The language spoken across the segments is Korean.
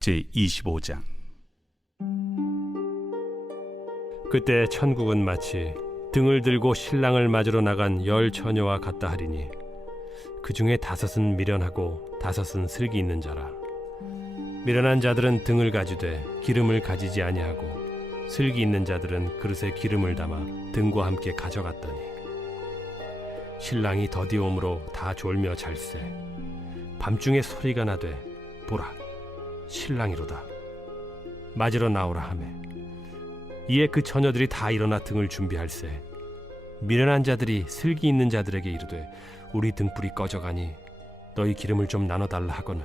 제25장. 그때 천국은 마치 등을 들고 신랑을 맞으러 나간 10 처녀와 같다 하리니 그 중에 5은 미련하고 5은 슬기 있는 자라. 미련한 자들은 등을 가지되 기름을 가지지 아니하고 슬기 있는 자들은 그릇에 기름을 담아 등과 함께 가져갔더니 신랑이 더디옴으로 다 졸며 잘세. 밤중에 소리가 나되 보라 신랑이로다 맞으러 나오라 하매 이에 그 처녀들이 다 일어나 등을 준비할세. 미련한 자들이 슬기 있는 자들에게 이르되 우리 등불이 꺼져가니 너희 기름을 좀 나눠달라 하거늘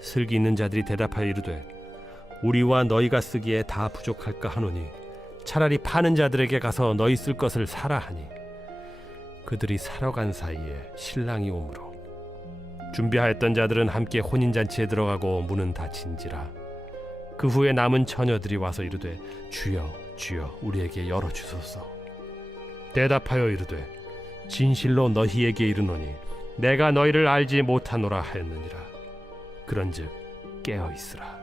슬기 있는 자들이 대답하여 이르되 우리와 너희가 쓰기에 다 부족할까 하노니 차라리 파는 자들에게 가서 너희 쓸 것을 사라 하니 그들이 사러 간 사이에 신랑이 오므로 준비하였던 자들은 함께 혼인잔치에 들어가고 문은 닫힌지라. 그 후에 남은 처녀들이 와서 이르되 주여 주여 우리에게 열어주소서. 대답하여 이르되 진실로 너희에게 이르노니 내가 너희를 알지 못하노라 하였느니라. 그런즉 깨어있으라.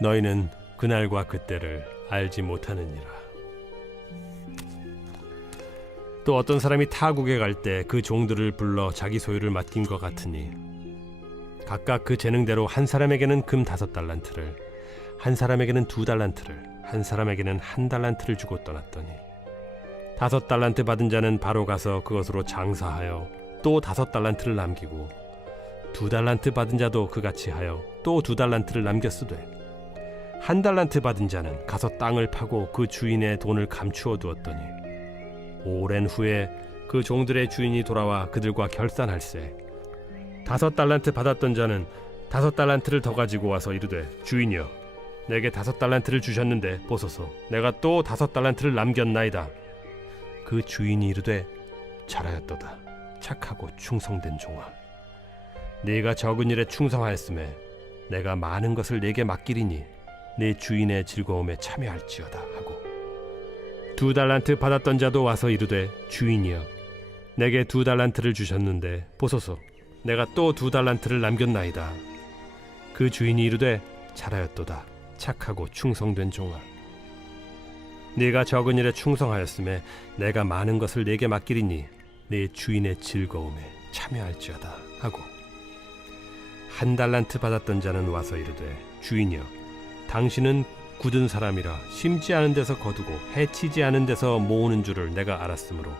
너희는 그날과 그때를 알지 못하느니라. 또 어떤 사람이 타국에 갈 때 그 종들을 불러 자기 소유를 맡긴 것 같으니 각각 그 재능대로 한 사람에게는 금 5달란트를, 한 사람에게는 2달란트를, 한 사람에게는 1달란트를 주고 떠났더니 5달란트 받은 자는 바로 가서 그것으로 장사하여 또 5달란트를 남기고 2달란트 받은 자도 그같이 하여 또 2달란트를 남겼으되 1달란트 받은 자는 가서 땅을 파고 그 주인의 돈을 감추어 두었더니 오랜 후에 그 종들의 주인이 돌아와 그들과 결산할세. 5달란트 받았던 자는 5달란트를 더 가지고 와서 이르되 주인이여 내게 5달란트를 주셨는데 보소서 내가 또 5달란트를 남겼나이다. 그 주인이 이르되 잘하였도다 착하고 충성된 종아. 네가 적은 일에 충성하였음에 내가 많은 것을 네게 맡기리니 네 주인의 즐거움에 참여할지어다 하고 2달란트 받았던 자도 와서 이르되 주인이여 내게 2달란트를 주셨는데 보소서 내가 또 2달란트를 남겼나이다. 그 주인이 이르되 잘하였도다 착하고 충성된 종아. 네가 적은 일에 충성하였음에 내가 많은 것을 네게 맡기리니 네 주인의 즐거움에 참여할지어다 하고 1달란트 받았던 자는 와서 이르되 주인이여 당신은 굳은 사람이라 심지 않은 데서 거두고 해치지 않은 데서 모으는 줄을 내가 알았으므로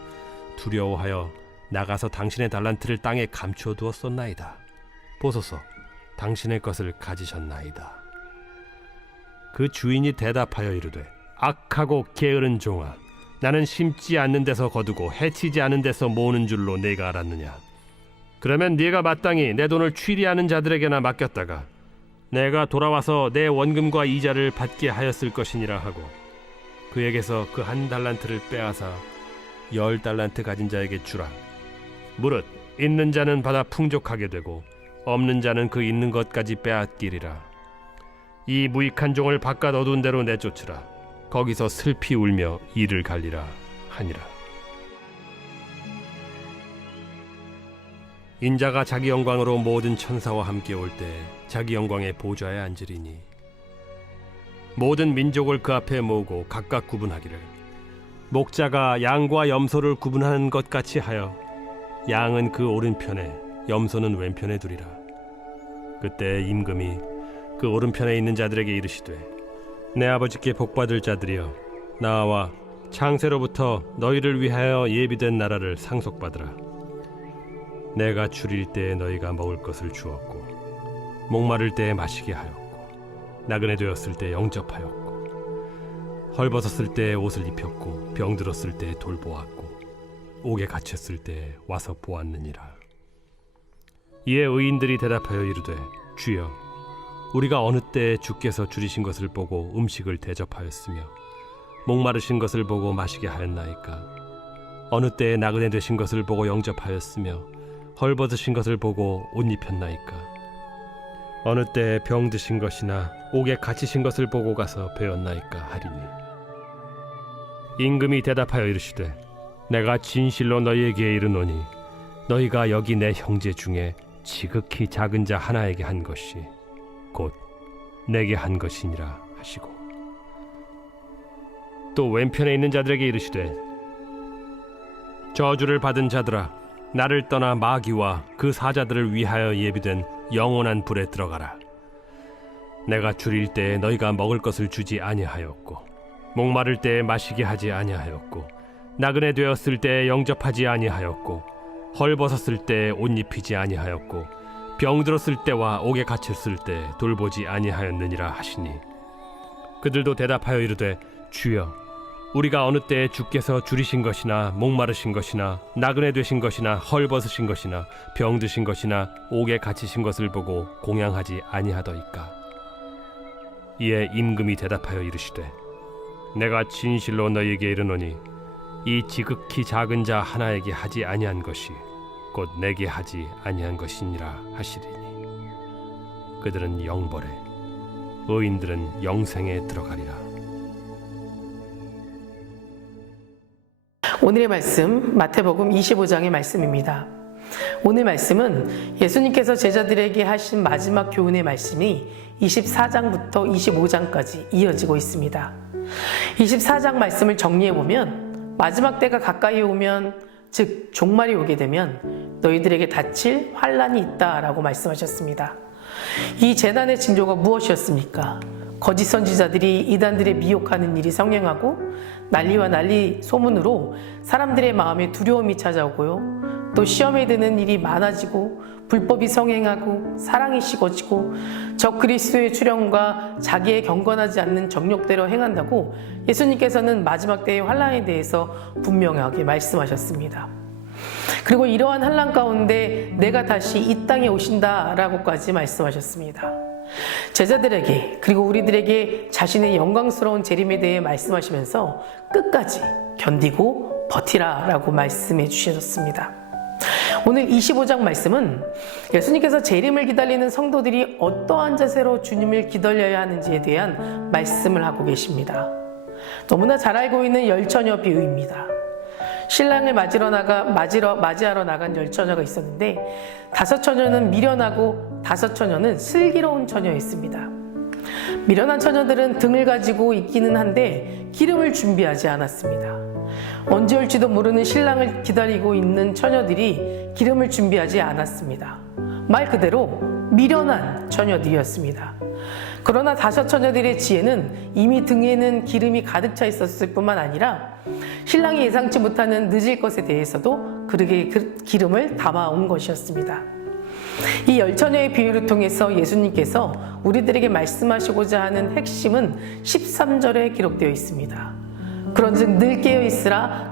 두려워하여 나가서 당신의 달란트를 땅에 감추어 두었었나이다. 보소서 당신의 것을 가지셨나이다. 그 주인이 대답하여 이르되 악하고 게으른 종아 나는 심지 않는 데서 거두고 해치지 않은 데서 모으는 줄로 네가 알았느냐. 그러면 네가 마땅히 내 돈을 취리하는 자들에게나 맡겼다가 내가 돌아와서 내 원금과 이자를 받게 하였을 것이니라 하고 그에게서 그 1달란트를 빼앗아 10달란트 가진 자에게 주라. 무릇 있는 자는 받아 풍족하게 되고 없는 자는 그 있는 것까지 빼앗기리라. 이 무익한 종을 바깥 어두운 데로 내쫓으라. 거기서 슬피 울며 이를 갈리라 하니라. 인자가 자기 영광으로 모든 천사와 함께 올 때 자기 영광의 보좌에 앉으리니 모든 민족을 그 앞에 모으고 각각 구분하기를 목자가 양과 염소를 구분하는 것 같이 하여 양은 그 오른편에 염소는 왼편에 두리라. 그때 임금이 그 오른편에 있는 자들에게 이르시되 내 아버지께 복받을 자들이여 나와 창세로부터 너희를 위하여 예비된 나라를 상속받으라. 내가 줄일 때에 너희가 먹을 것을 주었고 목마를 때에 마시게 하였고 나그네 되었을 때에 영접하였고 헐벗었을 때에 옷을 입혔고 병들었을 때에 돌보았고 옥에 갇혔을 때에 와서 보았느니라. 이에 의인들이 대답하여 이르되 주여 우리가 어느 때에 주께서 줄이신 것을 보고 음식을 대접하였으며 목마르신 것을 보고 마시게 하였나이까. 어느 때에 나그네 되신 것을 보고 영접하였으며 헐벗으신 것을 보고 옷 입혔나이까. 어느 때에 병드신 것이나 옥에 갇히신 것을 보고 가서 배웠나이까 하리니 임금이 대답하여 이르시되 내가 진실로 너희에게 이르노니 너희가 여기 내 형제 중에 지극히 작은 자 하나에게 한 것이 곧 내게 한 것이니라 하시고 또 왼편에 있는 자들에게 이르시되 저주를 받은 자들아 나를 떠나 마귀와 그 사자들을 위하여 예비된 영원한 불에 들어가라. 내가 줄일 때에 너희가 먹을 것을 주지 아니하였고 목마를 때에 마시게 하지 아니하였고 나그네 되었을 때에 영접하지 아니하였고 헐벗었을 때에 옷 입히지 아니하였고 병들었을 때와 옥에 갇혔을 때 돌보지 아니하였느니라 하시니 그들도 대답하여 이르되 주여 우리가 어느 때에 주께서 줄이신 것이나 목마르신 것이나 나그네 되신 것이나 헐벗으신 것이나 병드신 것이나 옥에 갇히신 것을 보고 공양하지 아니하더이까. 이에 임금이 대답하여 이르시되 내가 진실로 너희에게 이르노니 이 지극히 작은 자 하나에게 하지 아니한 것이 곧 내게 하지 아니한 것이니라 하시리니 그들은 영벌에 의인들은 영생에 들어가리라. 오늘의 말씀 마태복음 25장의 말씀입니다. 오늘 말씀은 예수님께서 제자들에게 하신 마지막 교훈의 말씀이 24장부터 25장까지 이어지고 있습니다. 24장 말씀을 정리해보면 마지막 때가 가까이 오면 즉 종말이 오게 되면 너희들에게 닥칠 환난이 있다라고 말씀하셨습니다. 이 재난의 징조가 무엇이었습니까? 거짓 선지자들이 이단들의 미혹하는 일이 성행하고 난리와 난리 소문으로 사람들의 마음에 두려움이 찾아오고요. 또 시험에 드는 일이 많아지고 불법이 성행하고 사랑이 식어지고 적 그리스도의 출현과 자기의 경건하지 않는 정욕대로 행한다고 예수님께서는 마지막 때의 환난에 대해서 분명하게 말씀하셨습니다. 그리고 이러한 환난 가운데 내가 다시 이 땅에 오신다라고까지 말씀하셨습니다. 제자들에게 그리고 우리들에게 자신의 영광스러운 재림에 대해 말씀하시면서 끝까지 견디고 버티라라고 말씀해 주셨습니다. 오늘 25장 말씀은 예수님께서 재림을 기다리는 성도들이 어떠한 자세로 주님을 기다려야 하는지에 대한 말씀을 하고 계십니다. 너무나 잘 알고 있는 열처녀 비유입니다. 신랑을 맞이하러 나간 열처녀가 있었는데 5처녀는 미련하고 5처녀는 슬기로운 처녀였습니다. 미련한 처녀들은 등을 가지고 있기는 한데 기름을 준비하지 않았습니다. 언제 올지도 모르는 신랑을 기다리고 있는 처녀들이 기름을 준비하지 않았습니다. 말 그대로 미련한 처녀들이었습니다. 그러나 5처녀들의 지혜는 이미 등에는 기름이 가득 차 있었을 뿐만 아니라 신랑이 예상치 못하는 늦을 것에 대해서도 그렇게 기름을 담아온 것이었습니다. 이 열처녀의 비유를 통해서 예수님께서 우리들에게 말씀하시고자 하는 핵심은 13절에 기록되어 있습니다. 그런즉 늘 깨어있으라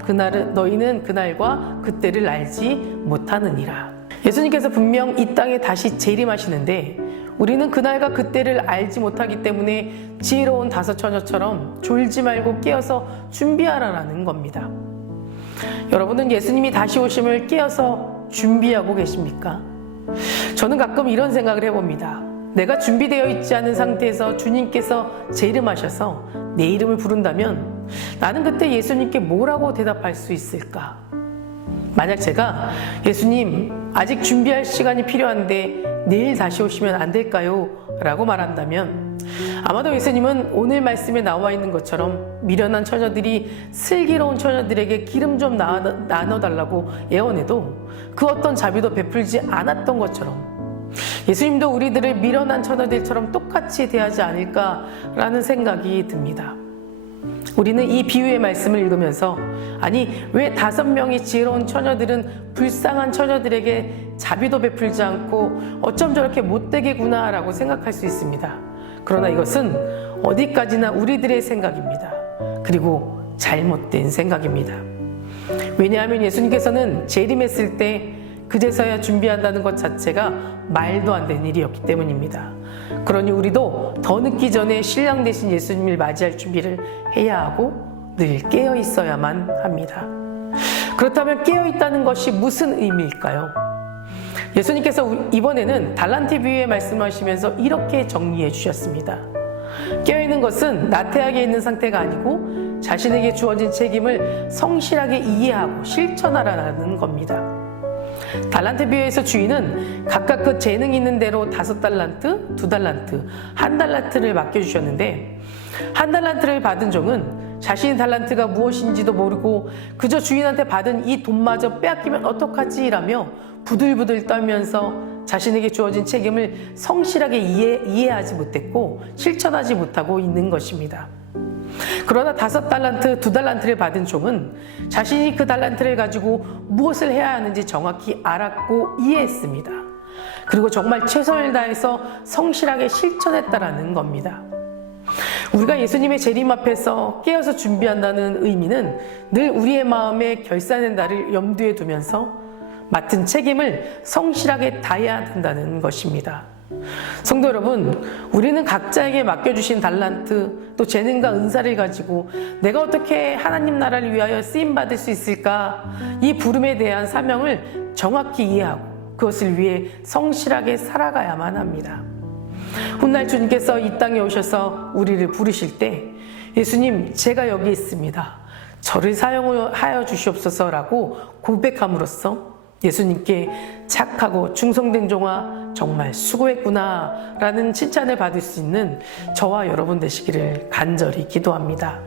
너희는 그날과 그때를 알지 못하느니라. 예수님께서 분명 이 땅에 다시 재림하시는데 우리는 그날과 그때를 알지 못하기 때문에 지혜로운 5처녀처럼 졸지 말고 깨어서 준비하라라는 겁니다. 여러분은 예수님이 다시 오심을 깨어서 준비하고 계십니까? 저는 가끔 이런 생각을 해봅니다. 내가 준비되어 있지 않은 상태에서 주님께서 재림하셔서 내 이름을 부른다면 나는 그때 예수님께 뭐라고 대답할 수 있을까? 만약 제가 예수님 아직 준비할 시간이 필요한데 내일 다시 오시면 안 될까요? 라고 말한다면 아마도 예수님은 오늘 말씀에 나와 있는 것처럼 미련한 처녀들이 슬기로운 처녀들에게 기름 좀 나눠달라고 예언해도 그 어떤 자비도 베풀지 않았던 것처럼 예수님도 우리들을 미련한 처녀들처럼 똑같이 대하지 않을까라는 생각이 듭니다. 우리는 이 비유의 말씀을 읽으면서 아니 왜 5명의 지혜로운 처녀들은 불쌍한 처녀들에게 자비도 베풀지 않고 어쩜 저렇게 못되게구나 라고 생각할 수 있습니다. 그러나 이것은 어디까지나 우리들의 생각입니다. 그리고 잘못된 생각입니다. 왜냐하면 예수님께서는 재림했을 때 그제서야 준비한다는 것 자체가 말도 안 되는 일이었기 때문입니다. 그러니 우리도 더 늦기 전에 신랑 되신 예수님을 맞이할 준비를 해야 하고 늘 깨어 있어야만 합니다. 그렇다면 깨어 있다는 것이 무슨 의미일까요? 예수님께서 이번에는 달란트 비유에 말씀하시면서 이렇게 정리해 주셨습니다. 깨어 있는 것은 나태하게 있는 상태가 아니고 자신에게 주어진 책임을 성실하게 이해하고 실천하라는 겁니다. 달란트 비유에서 주인은 각각 그 재능 있는 대로 5달란트, 2달란트, 1달란트를 맡겨주셨는데, 1달란트를 받은 종은 자신의 달란트가 무엇인지도 모르고 그저 주인한테 받은 이 돈마저 빼앗기면 어떡하지? 라며 부들부들 떨면서 자신에게 주어진 책임을 성실하게 이해하지 못했고 실천하지 못하고 있는 것입니다. 그러나 5달란트, 2달란트를 받은 종은 자신이 그 달란트를 가지고 무엇을 해야 하는지 정확히 알았고 이해했습니다. 그리고 정말 최선을 다해서 성실하게 실천했다라는 겁니다. 우리가 예수님의 재림 앞에서 깨어서 준비한다는 의미는 늘 우리의 마음에 결산의 날을 염두에 두면서 맡은 책임을 성실하게 다해야 된다는 것입니다. 성도 여러분, 우리는 각자에게 맡겨주신 달란트, 또 재능과 은사를 가지고 내가 어떻게 하나님 나라를 위하여 쓰임받을 수 있을까? 이 부름에 대한 사명을 정확히 이해하고 그것을 위해 성실하게 살아가야만 합니다. 훗날 주님께서 이 땅에 오셔서 우리를 부르실 때 예수님, 제가 여기 있습니다. 저를 사용하여 주시옵소서라고 고백함으로써 예수님께 착하고 충성된 종아 정말 수고했구나 라는 칭찬을 받을 수 있는 저와 여러분 되시기를 간절히 기도합니다.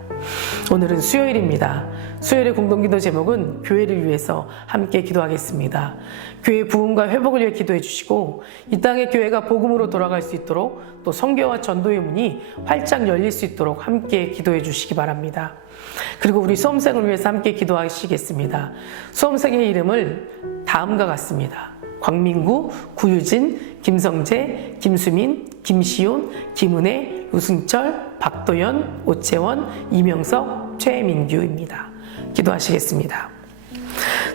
오늘은 수요일입니다. 수요일의 공동기도 제목은 교회를 위해서 함께 기도하겠습니다. 교회 부흥과 회복을 위해 기도해 주시고 이 땅의 교회가 복음으로 돌아갈 수 있도록 또 선교와 전도의 문이 활짝 열릴 수 있도록 함께 기도해 주시기 바랍니다. 그리고 우리 수험생을 위해서 함께 기도하시겠습니다. 수험생의 이름을 다음과 같습니다. 광민구, 구유진, 김성재, 김수민, 김시온, 김은혜, 유승철, 박도연, 오채원, 이명석, 최민규입니다. 기도하시겠습니다.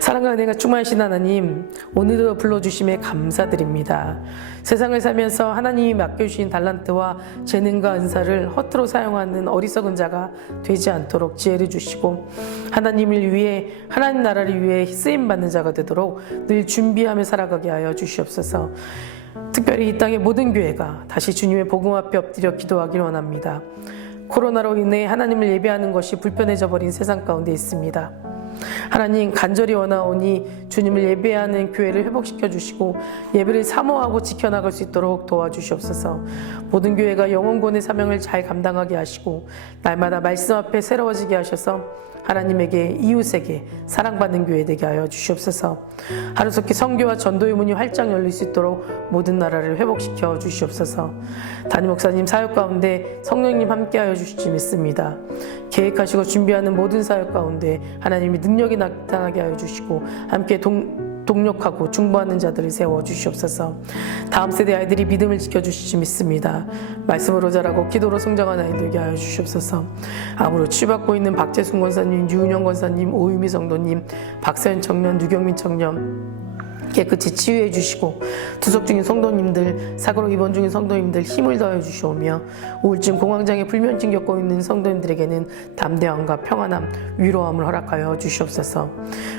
사랑과 은혜가 충만하신 하나님, 오늘도 불러주심에 감사드립니다. 세상을 살면서 하나님이 맡겨주신 달란트와 재능과 은사를 허투루 사용하는 어리석은 자가 되지 않도록 지혜를 주시고 하나님을 위해, 하나님 나라를 위해 쓰임받는 자가 되도록 늘 준비하며 살아가게 하여 주시옵소서. 특별히 이 땅의 모든 교회가 다시 주님의 복음 앞에 엎드려 기도하길 원합니다. 코로나로 인해 하나님을 예배하는 것이 불편해져 버린 세상 가운데 있습니다. 하나님, 간절히 원하오니 주님을 예배하는 교회를 회복시켜 주시고 예배를 사모하고 지켜나갈 수 있도록 도와주시옵소서. 모든 교회가 영혼권의 사명을 잘 감당하게 하시고 날마다 말씀 앞에 새로워지게 하셔서 하나님에게, 이웃에게 사랑받는 교회 되게 하여 주시옵소서. 하루속히 선교와 전도의 문이 활짝 열릴 수 있도록 모든 나라를 회복시켜 주시옵소서. 담임 목사님 사역 가운데 성령님 함께하여 주실지 믿습니다. 계획하시고 준비하는 모든 사역 가운데 하나님이 능력이 나타나게 하여 주시고 함께 동력하고 중보하는 자들을 세워 주시옵소서. 다음 세대 아이들이 믿음을 지켜주실지 믿습니다. 말씀으로 자라고 기도로 성장한 아이들 되게 하여 주시옵소서. 암으로 치유받고 있는 박재순 권사님, 유은영 권사님, 오유미 성도님, 박서연 청년, 유경민 청년 깨끗이 치유해 주시고 투석 중인 성도님들, 사고로 입원 중인 성도님들 힘을 더해 주시오며 우울증, 공황장애, 불면증 겪고 있는 성도님들에게는 담대함과 평안함, 위로함을 허락하여 주시옵소서.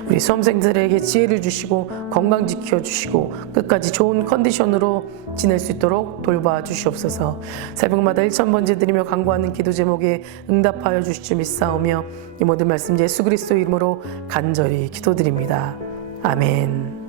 우리 수험생들에게 지혜를 주시고 건강 지켜주시고 끝까지 좋은 컨디션으로 지낼 수 있도록 돌봐 주시옵소서. 새벽마다 1000번째 드리며 간구하는 기도 제목에 응답하여 주시지 믿사오며 이 모든 말씀 예수 그리스도 이름으로 간절히 기도드립니다. 아멘.